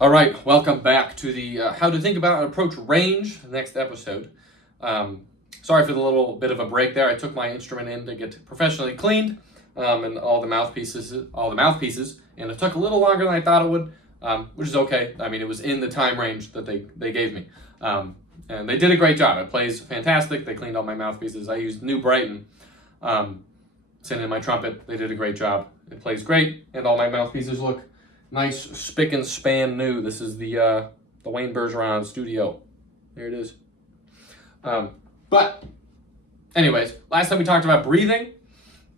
All right, welcome back to the How to Think About and Approach Range next episode. Sorry for the little bit of a break there. I took my instrument in to get professionally cleaned, and all the mouthpieces, and it took a little longer than I thought it would, which is okay. I mean, it was in the time range that they gave me, and they did a great job. It plays fantastic. They cleaned all my mouthpieces. I used New Brighton, sent in my trumpet. They did a great job. It plays great, and all my mouthpieces look nice, spick and span new. This is the Wayne Bergeron studio. There it is. But anyways, last time we talked about breathing.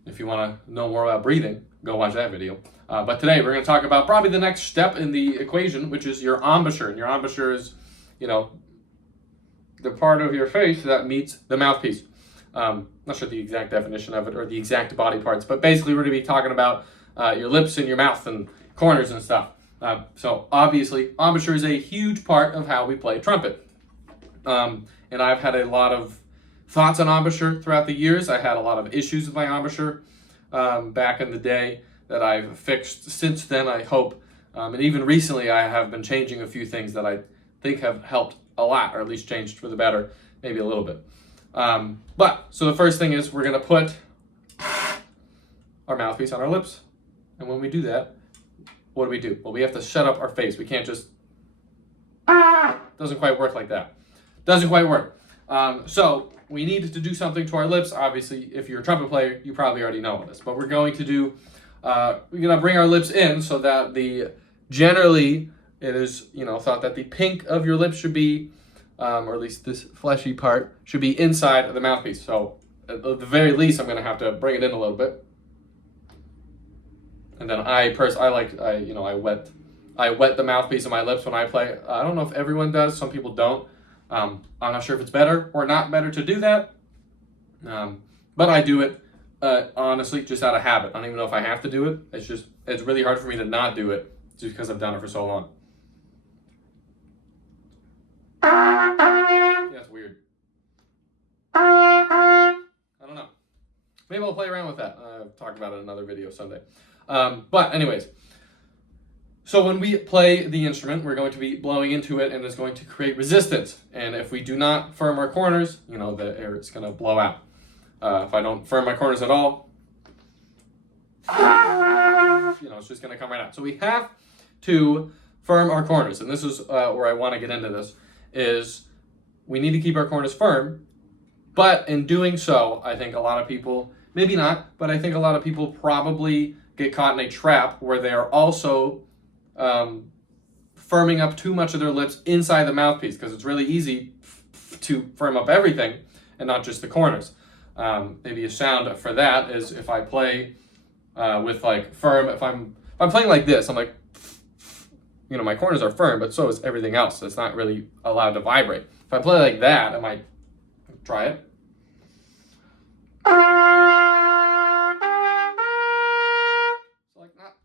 If you want to know more about breathing, go watch that video. But today we're going to talk about probably the next step in the equation, which is your embouchure. And your embouchure is, the part of your face that meets the mouthpiece. Not sure the exact definition of it or the exact body parts, but basically we're going to be talking about your lips and your mouth and corners and stuff. So obviously, embouchure is a huge part of how we play trumpet. And I've had a lot of thoughts on embouchure throughout the years. I had a lot of issues with my embouchure back in the day that I've fixed since then, I hope. And even recently, I have been changing a few things that I think have helped a lot, or at least changed for the better, maybe a little bit. So the first thing is we're going to put our mouthpiece on our lips. And when we do that, what do? Well, we have to shut up our face. We can't just, doesn't quite work like that. Doesn't quite work. So we need to do something to our lips. Obviously, if you're a trumpet player, you probably already know this. But we're going to do, we're going to bring our lips in so that generally it is, thought that the pink of your lips should be, or at least this fleshy part, should be inside of the mouthpiece. So at the very least, I'm going to have to bring it in a little bit. And then I wet the mouthpiece of my lips when I play. I don't know if everyone does. Some people don't. I'm not sure if it's better or not better to do that. But I do it, honestly, just out of habit. I don't even know if I have to do it. It's really hard for me to not do it just because I've done it for so long. Yeah, it's weird. I don't know. Maybe I'll play around with that. I'll talk about it in another video someday. But anyways, so when we play the instrument, we're going to be blowing into it and it's going to create resistance. And if we do not firm our corners, the air is going to blow out. If I don't firm my corners at all, it's just going to come right out. So we have to firm our corners. And this is where I want to get into this, is we need to keep our corners firm. But in doing so, I think a lot of people, maybe not, but I think a lot of people probably get caught in a trap where they are also firming up too much of their lips inside the mouthpiece, because it's really easy to firm up everything and not just the corners. Maybe a sound for that is if I play with firm, if I'm playing like this, I'm like, my corners are firm, but so is everything else. It's not really allowed to vibrate. If I play like that, I might try it.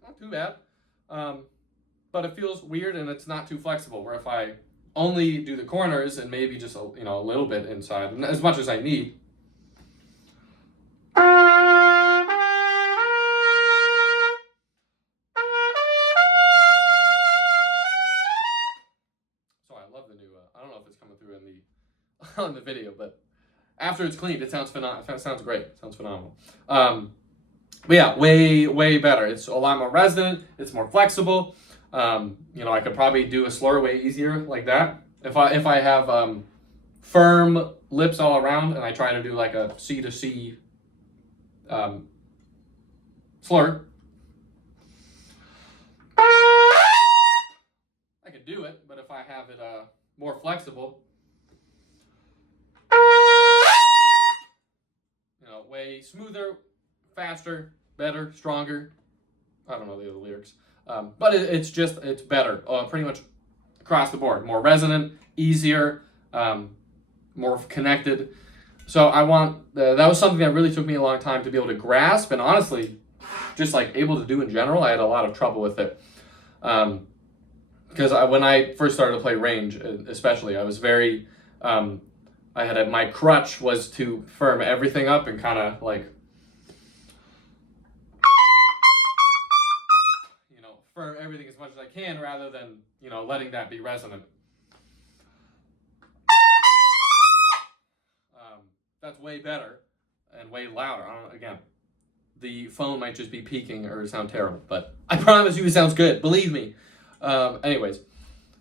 Not too bad, but it feels weird and it's not too flexible. Where if I only do the corners and maybe just a little bit inside, as much as I need. So I love the new. I don't know if it's coming through in the on the video, but after it's cleaned, it sounds phenomenal. It sounds great. It sounds phenomenal. But yeah, way better. It's a lot more resonant. It's more flexible. I could probably do a slur way easier like that. If I have firm lips all around and I try to do like a C to C slur, I could do it. But if I have it more flexible, way smoother, faster, better, stronger. I don't know the other lyrics. But it's better, pretty much across the board. More resonant, easier, more connected. So that was something that really took me a long time to be able to grasp, and honestly, just able to do in general. I had a lot of trouble with it. Because when I first started to play range, especially, I was very, my crutch was to firm everything up and kind of firm everything as much as I can rather than, letting that be resonant. That's way better and way louder. Again, the phone might just be peaking or sound terrible, but I promise you it sounds good. Believe me. Anyways,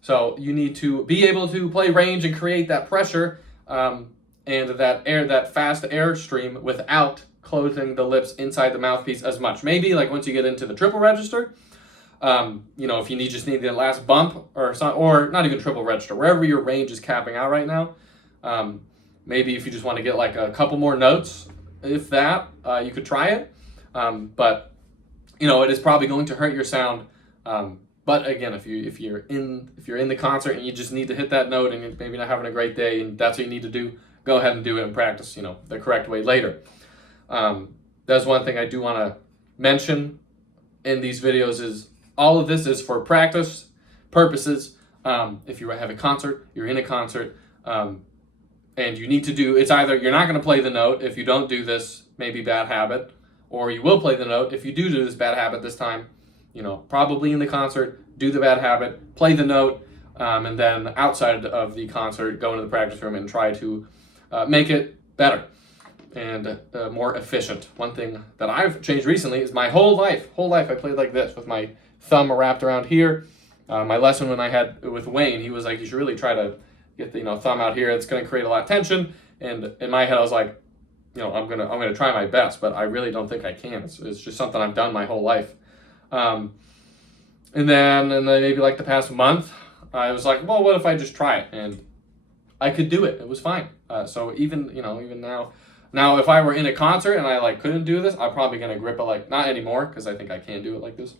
so you need to be able to play range and create that pressure and that fast air stream without closing the lips inside the mouthpiece as much. Maybe like once you get into the triple register, if you just need the last bump or not even triple register, wherever your range is capping out right now. Maybe if you just want to get like a couple more notes, if that, you could try it. But it is probably going to hurt your sound. But again, if you're in the concert and you just need to hit that note and you're maybe not having a great day and that's what you need to do, go ahead and do it and practice, the correct way later. That's one thing I do want to mention in these videos is all of this is for practice purposes. If you have a concert, you're in a concert, and you need to do, it's either you're not going to play the note if you don't do this, maybe bad habit, or you will play the note if you do this bad habit this time. Probably in the concert, do the bad habit, play the note, and then outside of the concert, go into the practice room and try to make it better and more efficient. One thing that I've changed recently is my whole life I played like this with my thumb wrapped around here. My lesson when I had with Wayne, he was like, you should really try to get the thumb out here. It's going to create a lot of tension. And in my head, I was like, I'm gonna try my best, but I really don't think I can. It's just something I've done my whole life. And then maybe like the past month, I was like, well, what if I just try it? And I could do it. It was fine. So even now if I were in a concert and I couldn't do this, I'm probably gonna grip it not anymore because I think I can do it like this.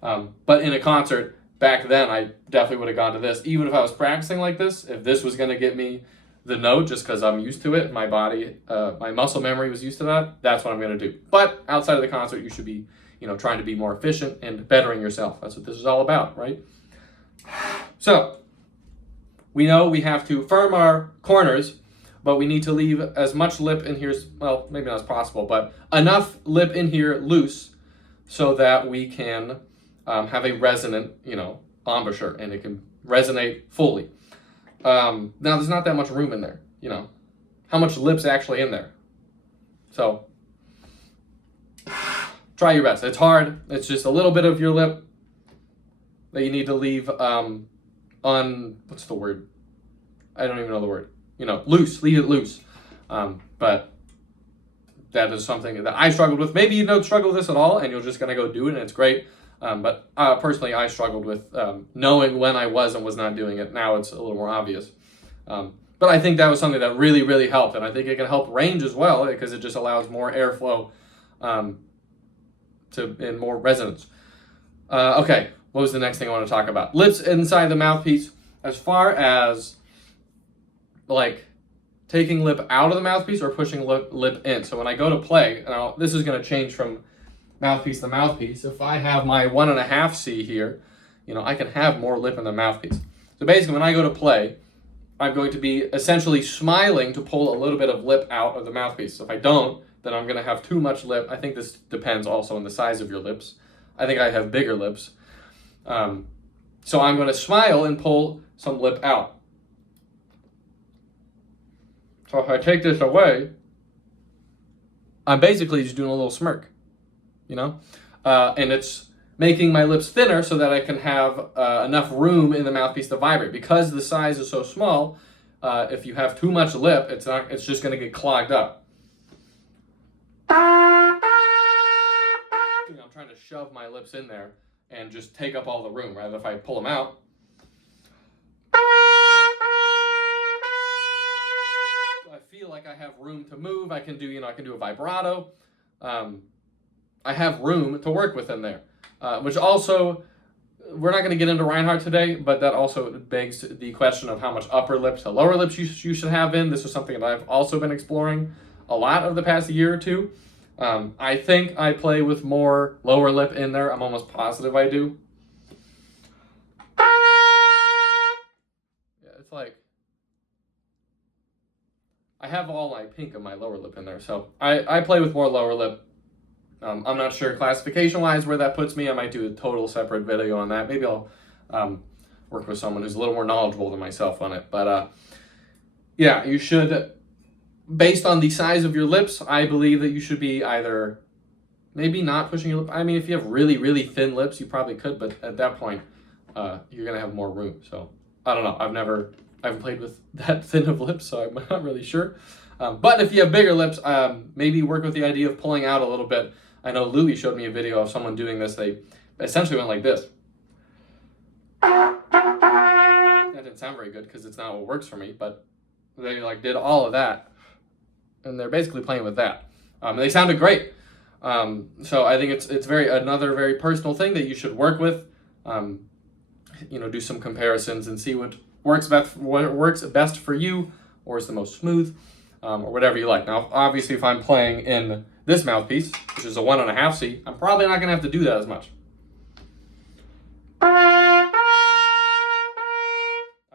But in a concert back then, I definitely would have gone to this. Even if I was practicing like this, if this was gonna get me the note just because I'm used to it, my body, my muscle memory was used to that, that's what I'm gonna do. But outside of the concert, you should be trying to be more efficient and bettering yourself. That's what this is all about, right? So, we know we have to firm our corners, but we need to leave as much lip in here, well, maybe not as possible, but enough lip in here loose so that we can have a resonant, embouchure, and it can resonate fully. Now, there's not that much room in there, How much lip's actually in there? So, try your best. It's hard. It's just a little bit of your lip that you need to leave what's the word? I don't even know the word. Loose. Leave it loose. But that is something that I struggled with. Maybe you don't struggle with this at all and you're just going to go do it and it's great. But personally, I struggled with knowing when I was and was not doing it. Now it's a little more obvious. But I think that was something that really, really helped. And I think it can help range as well because it just allows more airflow and more resonance. Okay, what was the next thing I want to talk about? Lips inside the mouthpiece. As far as taking lip out of the mouthpiece or pushing lip in. So when I go to play, now this is going to change from mouthpiece to mouthpiece. If I have my 1.5 C here, I can have more lip in the mouthpiece. So basically when I go to play, I'm going to be essentially smiling to pull a little bit of lip out of the mouthpiece. So if I don't, then I'm going to have too much lip. I think this depends also on the size of your lips. I think I have bigger lips. So I'm going to smile and pull some lip out. So if I take this away, I'm basically just doing a little smirk, and it's making my lips thinner so that I can have enough room in the mouthpiece to vibrate. Because the size is so small, if you have too much lip, it's just going to get clogged up. I'm trying to shove my lips in there and just take up all the room, rather if I pull them out. I feel like I have room to move. I can do a vibrato. I have room to work with in there, which also, we're not going to get into Reinhardt today, but that also begs the question of how much upper lips to lower lips you should have in. This is something that I've also been exploring a lot over the past year or two. I think I play with more lower lip in there. I'm almost positive I do. Yeah, it's I have all my pink of my lower lip in there, so I play with more lower lip. I'm not sure classification-wise where that puts me. I might do a total separate video on that. Maybe I'll work with someone who's a little more knowledgeable than myself on it. But yeah, you should, based on the size of your lips, I believe that you should be either maybe not pushing your lip. I mean, if you have really, really thin lips, you probably could, but at that point, you're going to have more room. So I don't know. I haven't played with that thin of lips, so I'm not really sure. But if you have bigger lips, maybe work with the idea of pulling out a little bit. I know Louis showed me a video of someone doing this. They essentially went like this. That didn't sound very good because it's not what works for me, but they like did all of that, and they're basically playing with that. They sounded great. So I think it's another very personal thing that you should work with. Do some comparisons and see what works best for you, or is the most smooth, or whatever you like. Now, obviously, if I'm playing in this mouthpiece, which is a 1.5C, I'm probably not going to have to do that as much. I'm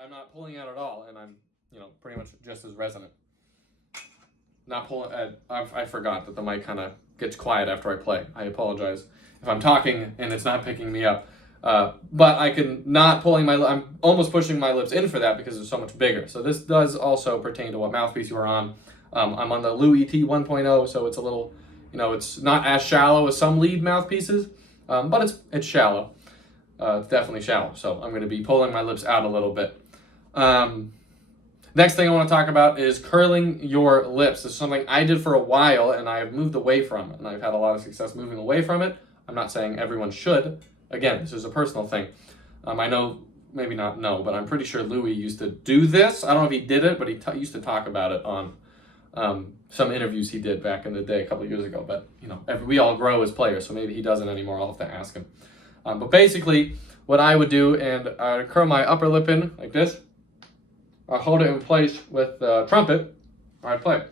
not pulling out at all, and I'm pretty much just as resonant. Not pulling. I forgot that the mic kind of gets quiet after I play. I apologize if I'm talking and it's not picking me up. But I can not pulling I'm almost pushing my lips in for that because it's so much bigger. So this does also pertain to what mouthpiece you are on. I'm on the Louis T 1.0, so it's a little, it's not as shallow as some lead mouthpieces, but it's shallow. It's definitely shallow. So I'm going to be pulling my lips out a little bit. Next thing I want to talk about is curling your lips. This is something I did for a while and I've moved away from, and I've had a lot of success moving away from it. I'm not saying everyone should. Again, this is a personal thing. I know, maybe not know, but I'm pretty sure Louis used to do this. I don't know if he did it, but he used to talk about it on some interviews he did back in the day a couple of years ago. But, we all grow as players, so maybe he doesn't anymore. I'll have to ask him. But basically, what I would do, and I would curl my upper lip in like this. I'll hold it in place with the trumpet, or I'd play.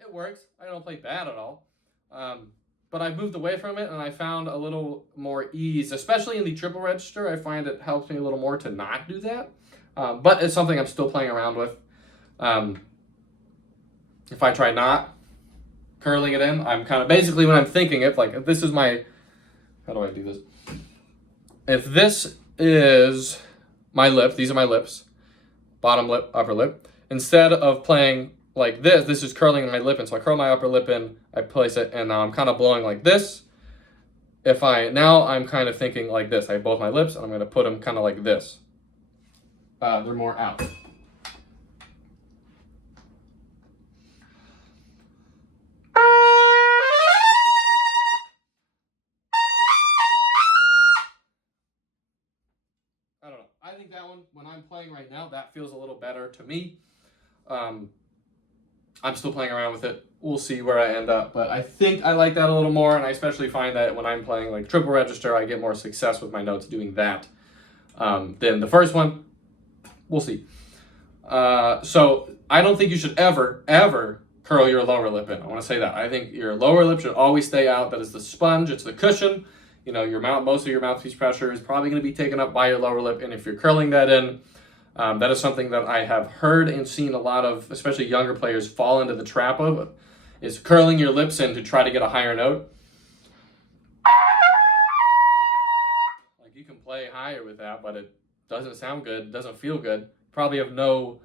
It works. I don't play bad at all. But I've moved away from it, and I found a little more ease, especially in the triple register. I find it helps me a little more to not do that. But it's something I'm still playing around with. If I try not curling it in, I'm kind of basically when I'm thinking it, like if this is my, how do I do this? If this is my lip, these are my lips, bottom lip, upper lip, instead of playing like this is curling my lip in. So I curl my upper lip in, I place it, and now I'm kind of blowing like this. Now I'm kind of thinking like this. I have both my lips, and I'm going to put them kind of like this. They're more out. I don't know. I think that one, when I'm playing right now, that feels a little better to me. I'm still playing around with it. We'll see where I end up. But I think I like that a little more, and I especially find that when I'm playing like triple register, I get more success with my notes doing that than the first one. We'll see. So I don't think you should ever curl your lower lip in. I want to say that. I think your lower lip should always stay out. That is the sponge. It's the cushion. Most of your mouthpiece pressure is probably going to be taken up by your lower lip, and if you're curling that in, that is something that I have heard and seen a lot of, especially younger players, fall into the trap of, is curling your lips in to try to get a higher note. Like you can play higher with that, but it doesn't sound good, doesn't feel good. Probably have no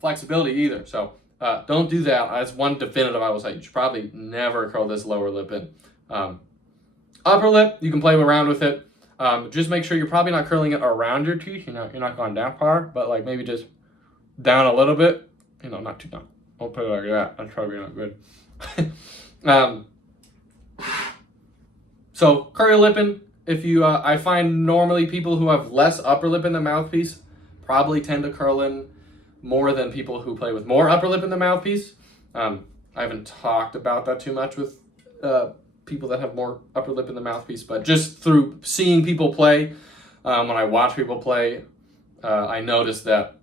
flexibility either. So don't do that. That's one definitive I will say. You should probably never curl this lower lip in. Upper lip, you can play around with it. Just make sure you're probably not curling it around your teeth. You're not going down far, but like maybe just down a little bit. Not too down. Don't put it like that. That's probably not good. So curl your lip in. If you, I find normally people who have less upper lip in the mouthpiece probably tend to curl in more than people who play with more upper lip in the mouthpiece. I haven't talked about that too much with people that have more upper lip in the mouthpiece, but just through seeing people play, when I watch people play, I notice that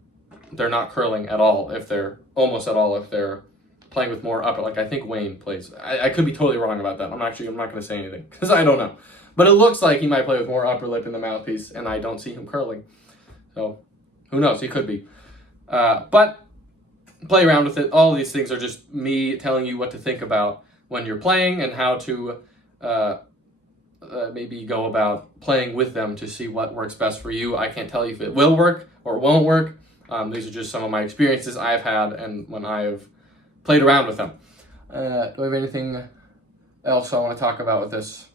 they're not curling at all if they're playing with more upper. Like I think Wayne plays. I could be totally wrong about that. I'm not going to say anything because I don't know. But it looks like he might play with more upper lip in the mouthpiece, and I don't see him curling. So who knows? He could be. But play around with it. All of these things are just me telling you what to think about when you're playing and how to maybe go about playing with them to see what works best for you. I can't tell you if it will work or it won't work. These are just some of my experiences I've had and when I've played around with them. Do I have anything else I want to talk about with this?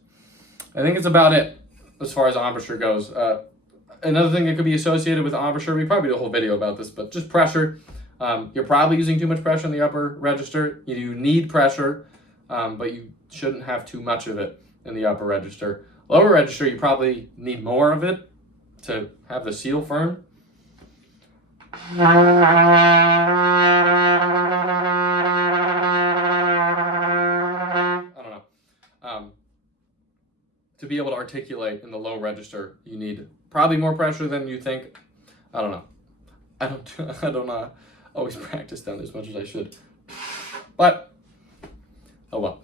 I think it's about it as far as embouchure goes. Another thing that could be associated with embouchure, we probably did a whole video about this, but just pressure. You're probably using too much pressure in the upper register. You need pressure, but you shouldn't have too much of it in the upper register. Lower register, you probably need more of it to have the seal firm. I don't know. To be able to articulate in the low register, you need probably more pressure than you think. I don't know. I don't always practice them as much as I should. But, oh well.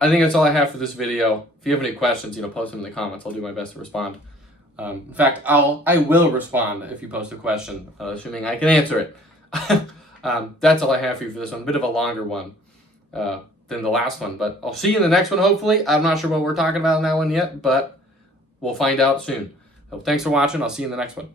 I think that's all I have for this video. If you have any questions, post them in the comments. I'll do my best to respond. In fact, I will respond if you post a question, assuming I can answer it. That's all I have for you for this one. A bit of a longer one than the last one, but I'll see you in the next one, hopefully. I'm not sure what we're talking about in that one yet, but we'll find out soon. So thanks for watching. I'll see you in the next one.